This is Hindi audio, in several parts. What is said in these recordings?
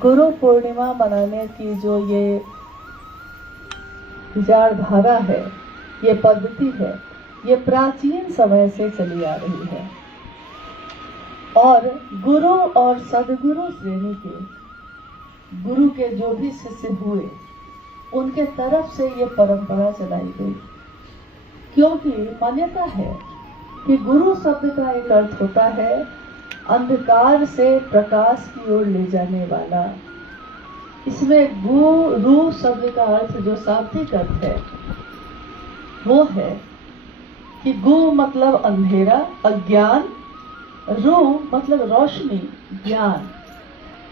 गुरु पूर्णिमा मनाने की जो ये विचारधारा है, ये पद्धति है, ये प्राचीन समय से चली आ रही है और गुरु और सदगुरु श्रेणी के गुरु के जो भी शिष्य हुए उनके तरफ से ये परंपरा चलाई गई, क्योंकि मान्यता है कि गुरु शब्द का एक अर्थ होता है अंधकार से प्रकाश की ओर ले जाने वाला। इसमें गुरु शब्द का अर्थ जो शाब्दिक अर्थ है वो है कि गु मतलब अंधेरा, अज्ञान, रू मतलब रोशनी, ज्ञान,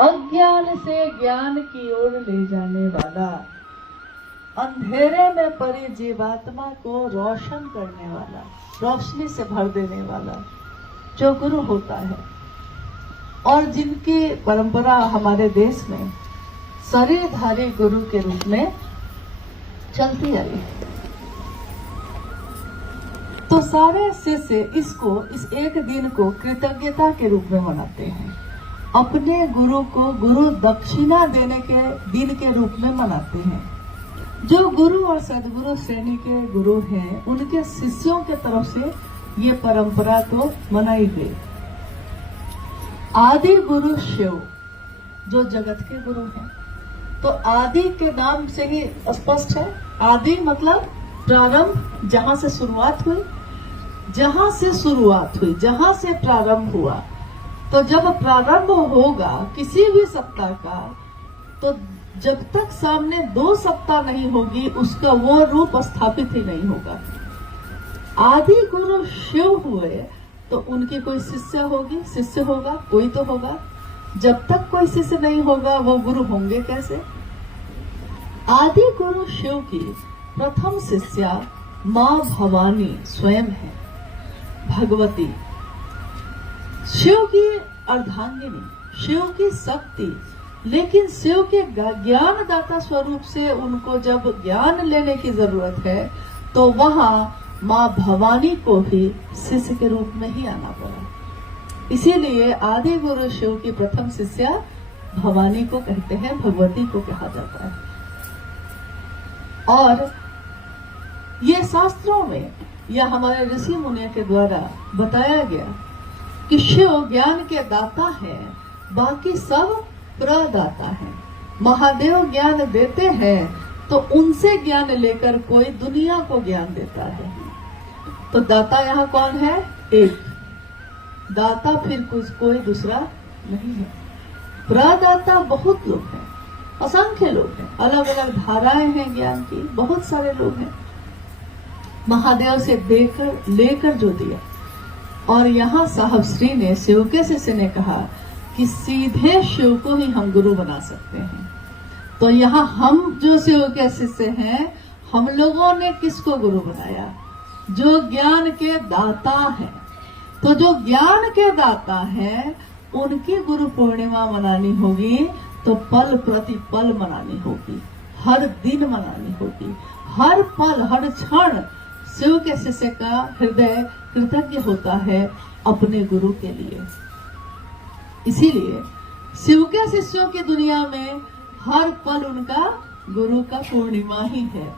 अज्ञान से ज्ञान की ओर ले जाने वाला, अंधेरे में पड़ी जीवात्मा को रोशन करने वाला, रोशनी से भर देने वाला जो गुरु होता है। और जिनकी परंपरा हमारे देश में शरीरधारी गुरु के रूप में चलती आई है। तो सारे शिष्य इस एक दिन को कृतज्ञता के रूप में मनाते हैं, अपने गुरु को गुरु दक्षिणा देने के दिन के रूप में मनाते हैं। जो गुरु और सदगुरु श्रेणी के गुरु हैं उनके शिष्यों के तरफ से ये परंपरा तो मनाई गई। आदि गुरु शिव जो जगत के गुरु हैं, तो आदि के नाम से ही स्पष्ट है। आदि मतलब प्रारंभ, जहां से शुरुआत हुई, जहां से प्रारंभ हुआ। तो जब प्रारंभ होगा किसी भी सत्ता का, तो जब तक सामने दो सत्ता नहीं होगी उसका वो रूप स्थापित ही नहीं होगा। आदि गुरु शिव हुए तो उनकी कोई शिष्य होगा, कोई तो होगा। जब तक कोई शिष्य नहीं होगा वो गुरु होंगे कैसे? आदि गुरु शिव की प्रथम शिष्या मां भवानी स्वयं है, भगवती, शिव की अर्धांगिनी, शिव की शक्ति। लेकिन शिव के ज्ञान दाता स्वरूप से उनको जब ज्ञान लेने की जरूरत है तो वहां मां भवानी को भी शिष्य के रूप में ही आना पड़ा। इसीलिए आदि गुरु शिव की प्रथम शिष्या भवानी को कहते हैं, भगवती को कहा जाता है। और ये शास्त्रों में या हमारे ऋषि मुनियों के द्वारा बताया गया कि शिव ज्ञान के दाता है, बाकी सब प्रदाता है। महादेव ज्ञान देते हैं तो उनसे ज्ञान लेकर कोई दुनिया को ज्ञान देता है। तो दाता यहाँ कौन है? एक दाता, फिर कुछ कोई दूसरा नहीं है। प्रदाता बहुत लोग हैं, असंख्य लोग हैं, अलग अलग धाराएं हैं ज्ञान की, बहुत सारे लोग हैं। महादेव से देकर लेकर जो दिया। और यहाँ साहब श्री ने शिव के शिष्य ने कहा कि सीधे शिव को ही हम गुरु बना सकते हैं। तो यहाँ हम जो शिव के शिष्य हैं, हम लोगों ने किसको गुरु बनाया? जो ज्ञान के दाता हैं। तो जो ज्ञान के दाता हैं उनकी गुरु पूर्णिमा मनानी होगी, तो पल प्रति पल मनानी होगी, हर दिन मनानी होगी, हर पल हर क्षण शिव के शिष्य का हृदय कृतज्ञ होता है अपने गुरु के लिए। इसीलिए शिव के शिष्यों की दुनिया में हर पल उनका गुरु का पूर्णिमा ही है।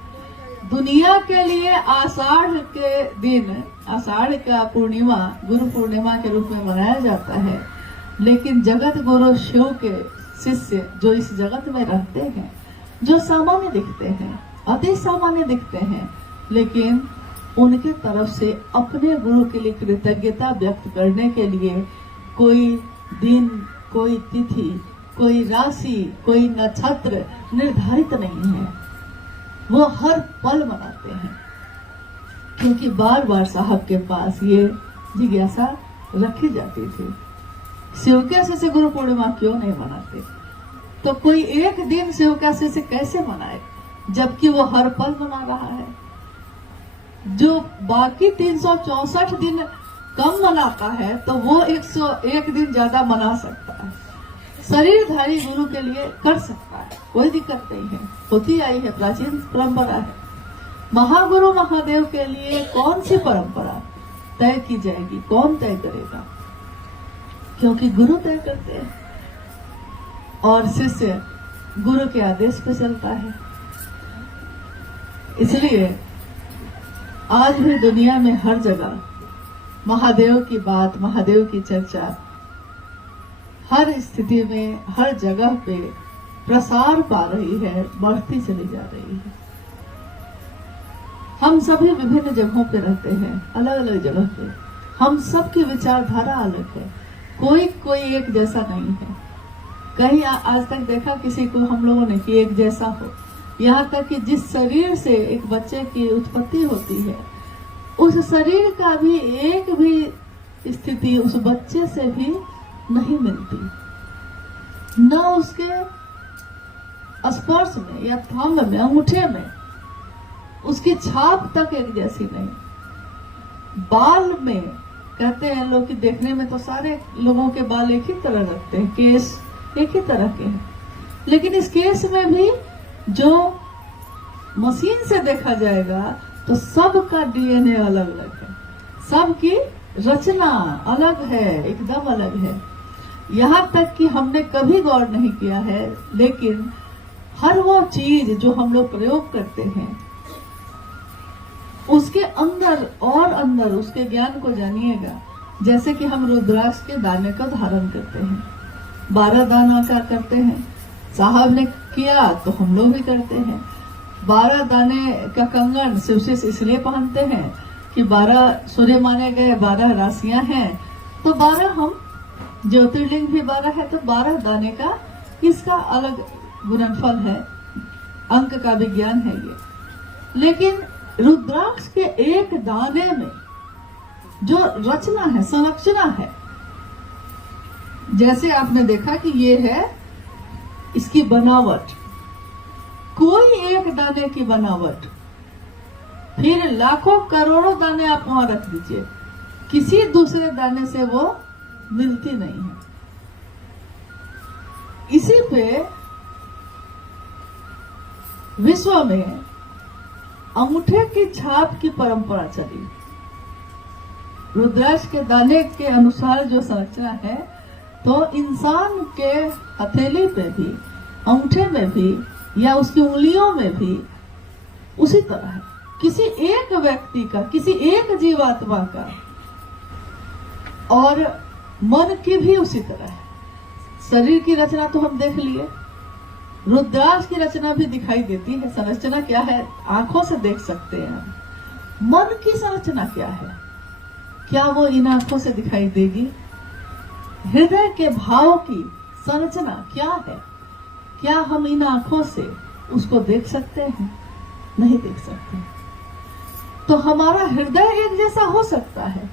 दुनिया के लिए आषाढ़ के दिन, आषाढ़ का पूर्णिमा गुरु पूर्णिमा के रूप में मनाया जाता है। लेकिन जगत गुरु शिव के शिष्य जो इस जगत में रहते हैं, जो सामान्य दिखते हैं, अति सामान्य दिखते हैं, लेकिन उनके तरफ से अपने गुरु के लिए कृतज्ञता व्यक्त करने के लिए कोई दिन, कोई तिथि, कोई राशि, कोई नक्षत्र निर्धारित नहीं है। वो हर पल मनाते हैं, क्योंकि बार बार साहब के पास ये जिज्ञासा रखी जाती थी, शिव के शिष्य गुरु पूर्णिमा क्यों नहीं मनाते? तो कोई एक दिन शिव का शिष्य कैसे मनाए जबकि वो हर पल मना रहा है? जो बाकी 364 दिन कम मनाता है तो वो 101 दिन ज्यादा मना सकता है। शरीरधारी गुरु के लिए कर सकता है, कोई दिक्कत नहीं है, होती आई है, प्राचीन परंपरा है। महागुरु महादेव के लिए कौन सी परंपरा तय की जाएगी? कौन तय करेगा? क्योंकि गुरु तय करते हैं। और शिष्य गुरु के आदेश पे चलता है। इसलिए आज भी दुनिया में हर जगह महादेव की बात, महादेव की चर्चा हर स्थिति में, हर जगह पे प्रसार पा रही है, बढ़ती चली जा रही है। हम सभी विभिन्न जगहों पे रहते हैं, अलग अलग जगह पे। हम सबकी विचारधारा अलग है, कोई एक जैसा नहीं है। कहीं आज तक देखा किसी को हम लोगों ने कि एक जैसा हो। यहाँ तक कि जिस शरीर से एक बच्चे की उत्पत्ति होती है, उस शरीर का भी एक भी स्थिति उस बच्चे से भी नहीं मिलती, न उसके स्पर्श में या थंब में, अंगूठे में उसकी छाप तक एक जैसी नहीं। बाल में कहते हैं लोग कि देखने में तो सारे लोगों के बाल एक ही तरह लगते हैं, केस एक ही तरह के हैं, लेकिन इस केस में भी जो मशीन से देखा जाएगा तो सबका डीएनए अलग अलग है, सबकी रचना अलग है, एकदम अलग है। यहाँ तक कि हमने कभी गौर नहीं किया है, लेकिन हर वो चीज जो हम लोग प्रयोग करते हैं उसके अंदर और अंदर उसके ज्ञान को जानिएगा। जैसे कि हम रुद्राक्ष के दाने का धारण करते हैं, 12 दाना का करते हैं, साहब ने किया तो हम लोग भी करते हैं। 12 दाने का कंगन शिवशिष इसलिए पहनते हैं कि 12 सूर्य माने गए, 12 राशियां हैं, तो 12 हम ज्योतिर्लिंग भी 12 है, तो 12 दाने का इसका अलग गुणनफल है, अंक का विज्ञान है ये। लेकिन रुद्राक्ष के एक दाने में जो रचना है, संरचना है, जैसे आपने देखा कि ये है इसकी बनावट, कोई एक दाने की बनावट, फिर लाखों करोड़ों दाने आप वहां रख दीजिए, किसी दूसरे दाने से वो मिलती नहीं है। इसी पे विश्व में अंगूठे की छाप की परंपरा चली। रुद्राक्ष के दाने के अनुसार जो संरचना है, तो इंसान के हथेली पे भी, अंगूठे में भी या उसकी उंगलियों में भी उसी तरह है। किसी एक व्यक्ति का, किसी एक जीवात्मा का, और मन की भी उसी तरह है। शरीर की रचना तो हम देख लिए, रुद्राक्ष की रचना भी दिखाई देती है। संरचना क्या है आंखों से देख सकते हैं हम। मन की संरचना क्या है, क्या वो इन आंखों से दिखाई देगी? हृदय के भाव की संरचना क्या है, क्या हम इन आंखों से उसको देख सकते हैं? नहीं देख सकते। तो हमारा हृदय एक जैसा हो सकता है।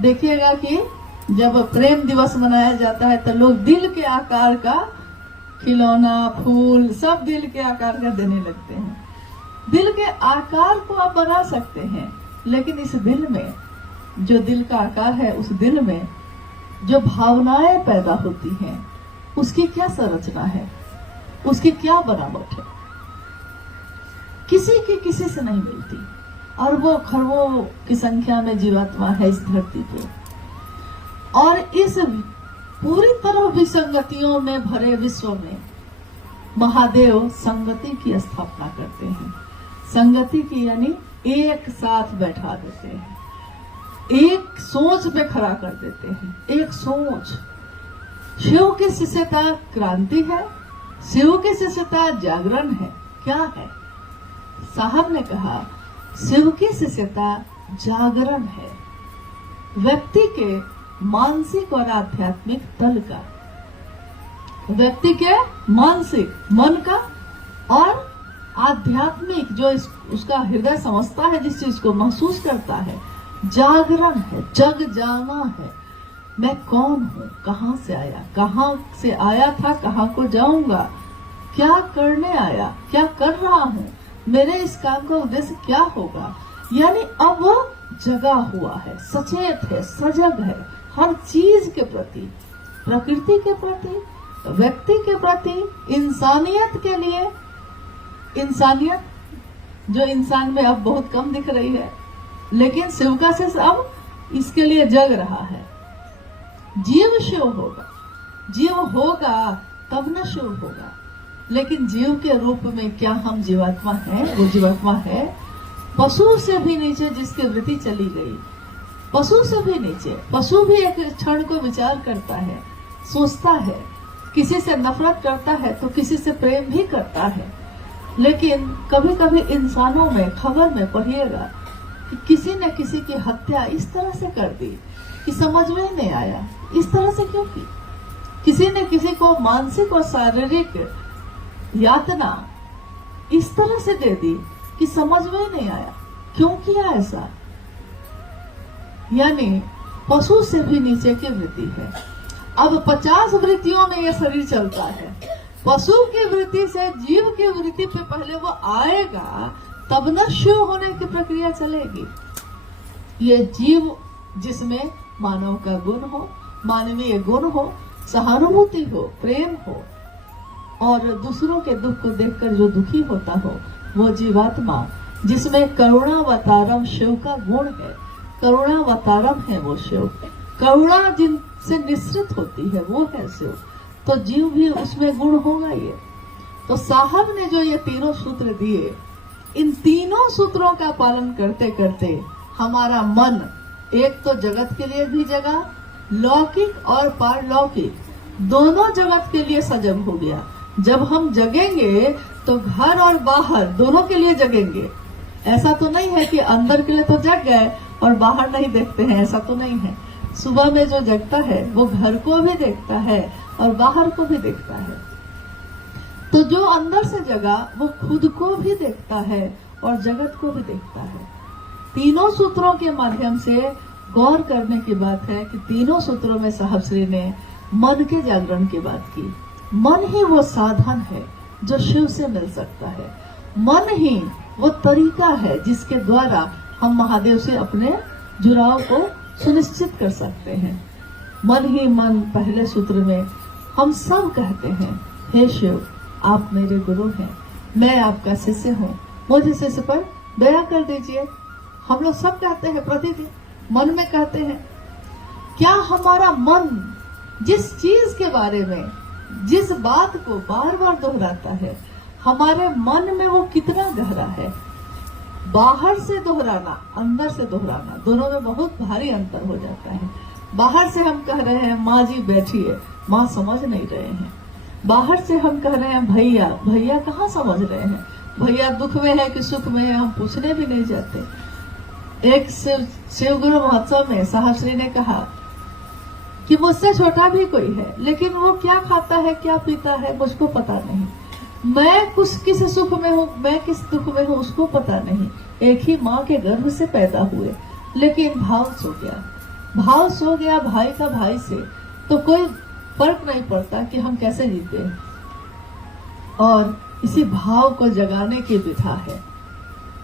देखिएगा कि जब प्रेम दिवस मनाया जाता है तो लोग दिल के आकार का खिलौना, फूल सब दिल के आकार का देने लगते हैं। दिल के आकार को आप बना सकते हैं, लेकिन इस दिल में, जो दिल का आकार है, उस दिल में जो भावनाएं पैदा होती हैं, उसकी क्या संरचना है, उसकी क्या बनावट है, किसी की किसी से नहीं मिलती। अरबों खरबों की संख्या में जीवात्मा है इस धरती पे, और इस पूरी तरह विसंगतियों में भरे विश्व में महादेव संगति की स्थापना करते हैं। संगति की यानी एक साथ बैठा देते हैं, एक सोच पे खड़ा कर देते हैं, एक सोच। शिव की शिष्यता क्रांति है, शिव की शिष्यता जागरण है। क्या है? साहब ने कहा शिव की शिष्यता जागरण है, व्यक्ति के मानसिक और आध्यात्मिक तल का, व्यक्ति के मानसिक मन का और आध्यात्मिक जो उसका हृदय समझता है, जिस चीज को महसूस करता है, जागरण है, जग जाना है। मैं कौन हूँ, कहाँ से आया, कहाँ से आया था, कहाँ को जाऊंगा, क्या करने आया, क्या कर रहा हूँ, मेरे इस काम का उद्देश्य क्या होगा। यानी अब वो जगा हुआ है, सचेत है, सजग है हर चीज के प्रति, प्रकृति के प्रति, व्यक्ति के प्रति, इंसानियत के लिए। इंसानियत जो इंसान में अब बहुत कम दिख रही है, लेकिन शिव का शिष्य अब इसके लिए जग रहा है। जीव शिव होगा, जीव होगा तब न शिव होगा। लेकिन जीव के रूप में क्या हम जीवात्मा है? वो जीवात्मा है पशु से भी नीचे जिसकी वृत्ति चली गई, पशु से भी नीचे। पशु भी एक क्षण को विचार करता है, सोचता है, किसी से नफरत करता है तो किसी से प्रेम भी करता है। लेकिन कभी कभी इंसानों में, खबर में पढ़िएगा कि किसी ने किसी की हत्या इस तरह से कर दी कि समझ में ही नहीं आया, इस तरह से क्यों की? किसी ने किसी को मानसिक और शारीरिक यातना इस तरह से दे दी कि समझ में ही नहीं आया, क्यों किया ऐसा? यानी पशु से भी नीचे की वृत्ति है। अब 50 वृत्तियों में यह शरीर चलता है। पशु की वृत्ति से जीव की वृत्ति पे पहले वो आएगा, तब न शिव होने की प्रक्रिया चलेगी। ये जीव जिसमें मानव का गुण हो, मानवीय गुण हो, सहानुभूति हो, प्रेम हो और दूसरों के दुख को देखकर जो दुखी होता हो, वो जीवात्मा जिसमें करुणावतारम शिव का गुण है। करुणावतारम है वो शिव, करुणा जिनसे निश्चित होती है वो है शिव। तो जीव भी उसमें गुण होगा ये। तो साहब ने जो ये तीनों सूत्र दिए, इन तीनों सूत्रों का पालन करते करते हमारा मन एक तो जगत के लिए भी जगा, लौकिक और पारलौकिक दोनों जगत के लिए सजग हो गया। जब हम जगेंगे तो घर और बाहर दोनों के लिए जगेंगे। ऐसा तो नहीं है कि अंदर के लिए तो जग गए और बाहर नहीं देखते हैं, ऐसा तो नहीं है। सुबह में जो जगता है वो घर को भी देखता है और बाहर को भी देखता है। तो जो अंदर से जगा वो खुद को भी देखता है और जगत को भी देखता है। तीनों सूत्रों के माध्यम से गौर करने की बात है कि तीनों सूत्रों में साहब श्री ने मन के जागरण की बात की। मन ही वो साधन है जो शिव से मिल सकता है। मन ही वो तरीका है जिसके द्वारा हम महादेव से अपने जुड़ाव को सुनिश्चित कर सकते हैं। मन ही मन पहले सूत्र में हम सब कहते हैं, हे शिव आप मेरे गुरु हैं, मैं आपका शिष्य हूँ, मुझे शिष्य पर दया कर दीजिए। हम लोग सब कहते हैं, प्रतिदिन मन में कहते हैं। क्या हमारा मन जिस चीज के बारे में, जिस बात को बार बार दोहराता है, हमारे मन में वो कितना गहरा है? बाहर से दोहराना, अंदर से दोहराना, दोनों में बहुत भारी अंतर हो जाता है। बाहर से हम कह रहे हैं माँ जी बैठिए, माँ समझ नहीं रहे हैं। बाहर से हम कह रहे हैं भैया, भैया कहाँ समझ रहे हैं? भैया दुख में है कि सुख में है हम पूछने भी नहीं जाते। एक शिव गुरु महोत्सव में साहब श्री ने कहा कि मुझसे छोटा भी कोई है, लेकिन वो क्या खाता है, क्या पीता है, मुझको पता नहीं। मैं किस सुख में हूँ, मैं किस दुख में हूँ, उसको पता नहीं। एक ही माँ के गर्भ से पैदा हुए, लेकिन भाव सो गया, भाव सो गया भाई का भाई से, तो कोई फर्क नहीं पड़ता कि हम कैसे जीते हैं। और इसी भाव को जगाने की विधा है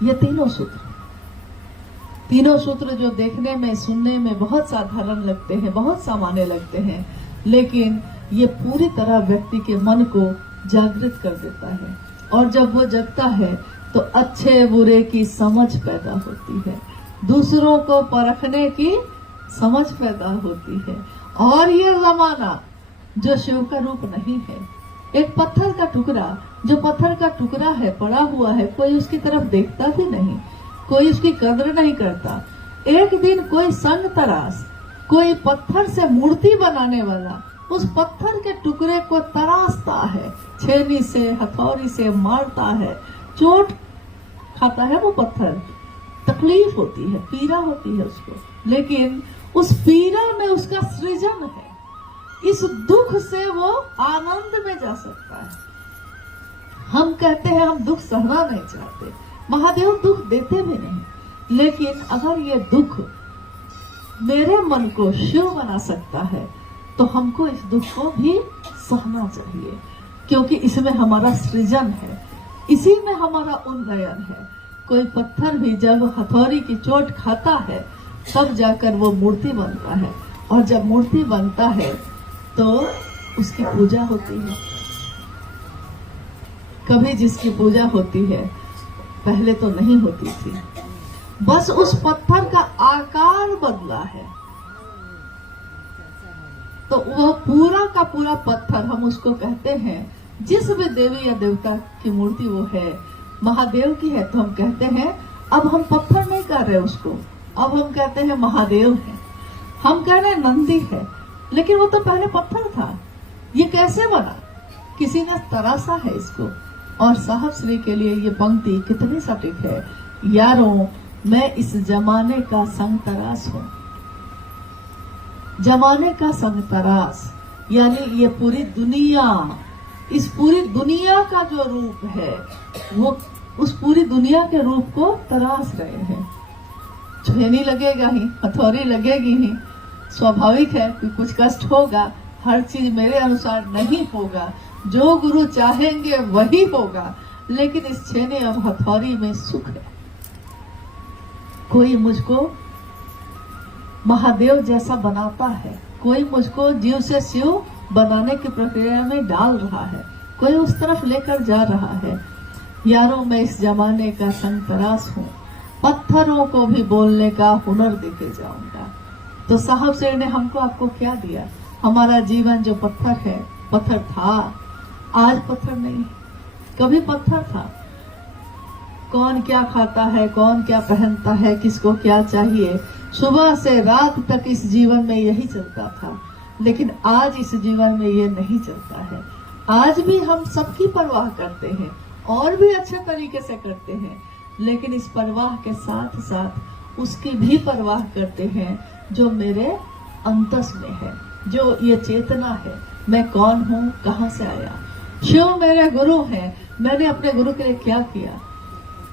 ये तीनों सूत्र। तीनों सूत्र जो देखने में, सुनने में बहुत साधारण लगते हैं, बहुत सामान्य लगते हैं, लेकिन ये पूरी तरह व्यक्ति के मन को जागृत कर देता है। और जब वो जगता है तो अच्छे बुरे की समझ पैदा होती है, दूसरों को परखने की समझ पैदा होती है। और ये जमाना जो शिव का रूप नहीं है, एक पत्थर का टुकड़ा, जो पत्थर का टुकड़ा है, पड़ा हुआ है, कोई उसकी तरफ देखता भी नहीं, कोई उसकी कद्र नहीं करता। एक दिन कोई संग तराश, कोई पत्थर से मूर्ति बनाने वाला उस पत्थर के टुकड़े को तराशता है, छेनी से, हथौड़ी से मारता है, चोट खाता है वो पत्थर, तकलीफ होती है, पीड़ा होती है उसको, लेकिन उस पीड़ा में उसका सृजन है। इस दुख से वो आनंद में जा सकता है। हम कहते हैं हम दुख सहना नहीं चाहते, महादेव दुख देते भी नहीं, लेकिन अगर ये दुख मेरे मन को शिव बना सकता है तो हमको इस दुख को भी सहना चाहिए, क्योंकि इसमें हमारा सृजन है, इसी में हमारा उन्नयन है। कोई पत्थर भी जब हथौड़ी की चोट खाता है तब जाकर वो मूर्ति बनता है, और जब मूर्ति बनता है तो उसकी पूजा होती है। कभी जिसकी पूजा होती है, पहले तो नहीं होती थी, बस उस पत्थर का आकार बदला है। तो वह पूरा का पूरा पत्थर हम उसको कहते हैं, जिस भी देवी या देवता की मूर्ति वो है, महादेव की है, तो हम कहते हैं अब हम पत्थर नहीं कर रहे उसको, अब हम कहते हैं महादेव है। हम कह रहे हैं नंदी है, लेकिन वो तो पहले पत्थर था। ये कैसे बना? किसी ने तरासा है इसको। और साहब श्री के लिए ये पंक्ति कितनी सटीक है। यारों, मैं इस जमाने का संग तरास हूं। जमाने का संग तरास यानी ये पूरी दुनिया, इस पूरी दुनिया का जो रूप है वो उस पूरी दुनिया के रूप को तराश रहे हैं। छेनी लगेगा ही, हथौड़ी लगेगी ही, स्वाभाविक है कि कुछ कष्ट होगा। हर चीज मेरे अनुसार नहीं होगा, जो गुरु चाहेंगे वही होगा, लेकिन इस छेनी और हथौड़ी में सुख है। कोई मुझको महादेव जैसा बनाता है, कोई मुझको जीव से शिव बनाने की प्रक्रिया में डाल रहा है, कोई उस तरफ लेकर जा रहा है। यारों, मैं इस जमाने का संग तरास हूं, पत्थरों को भी बोलने का हुनर देके जाऊंगा। तो साहब शेर ने हमको आपको क्या दिया? हमारा जीवन जो पत्थर है, पत्थर था, आज पत्थर नहीं, कभी पत्थर था। कौन क्या खाता है, कौन क्या पहनता है, किसको क्या चाहिए, सुबह से रात तक इस जीवन में यही चलता था। लेकिन आज इस जीवन में ये नहीं चलता है। आज भी हम सबकी परवाह करते हैं और भी अच्छे तरीके से करते हैं, लेकिन इस परवाह के साथ साथ उसकी भी परवाह करते हैं जो मेरे अंतस में है, जो ये चेतना है, मैं कौन हूँ, कहाँ से आया। शिव मेरे गुरु हैं, मैंने अपने गुरु के लिए क्या किया।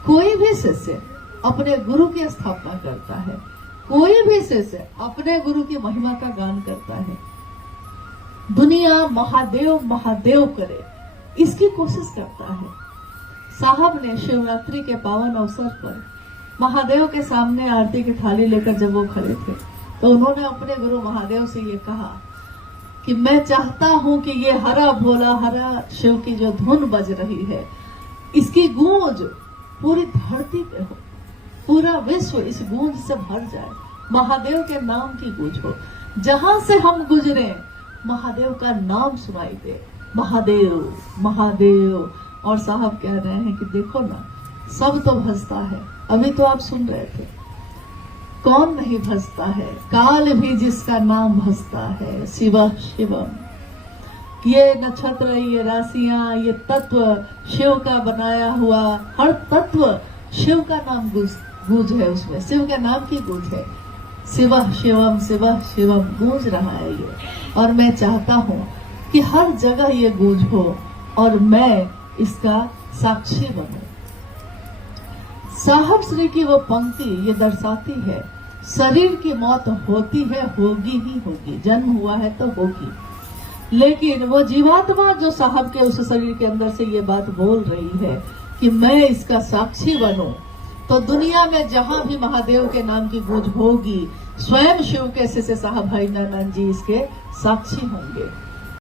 कोई भी शिष्य अपने गुरु की स्थापना करता है, कोई भी शिष्य अपने गुरु की महिमा का गान करता है। दुनिया महादेव महादेव करे, इसकी कोशिश करता है। साहब ने शिवरात्रि के पावन अवसर पर महादेव के सामने आरती की थाली लेकर जब वो खड़े थे, तो उन्होंने अपने गुरु महादेव से ये कहा कि मैं चाहता हूं कि ये हरा भोला हरा शिव की जो धुन बज रही है, इसकी गूंज पूरी धरती पे हो, पूरा विश्व इस गूंज से भर जाए, महादेव के नाम की गूंज हो। जहां से हम गुजरे महादेव का नाम सुनाई दे, महादेव महादेव। और साहब कह रहे हैं कि देखो ना, सब तो भजता है। अभी तो आप सुन रहे थे, कौन नहीं भजता है, काल भी जिसका नाम भजता है, शिव शिवम। ये नक्षत्र, ये राशियां, ये तत्व शिव का बनाया हुआ, हर तत्व शिव का नाम गूंज है, उसमें शिव के नाम की गूंज है। शिव शिवम गूंज रहा है ये। और मैं चाहता हूं कि हर जगह ये गूंज हो और मैं इसका साक्षी बनूं। साहब श्री की वो पंक्ति ये दर्शाती है, शरीर की मौत होती है, होगी ही होगी, जन्म हुआ है तो होगी। लेकिन वो जीवात्मा जो साहब के उस शरीर के अंदर से ये बात बोल रही है कि मैं इसका साक्षी बनूं, तो दुनिया में जहां भी महादेव के नाम की गूंज होगी, स्वयं शिव के शिष्य साहब भाई नानंद जी इसके साक्षी होंगे।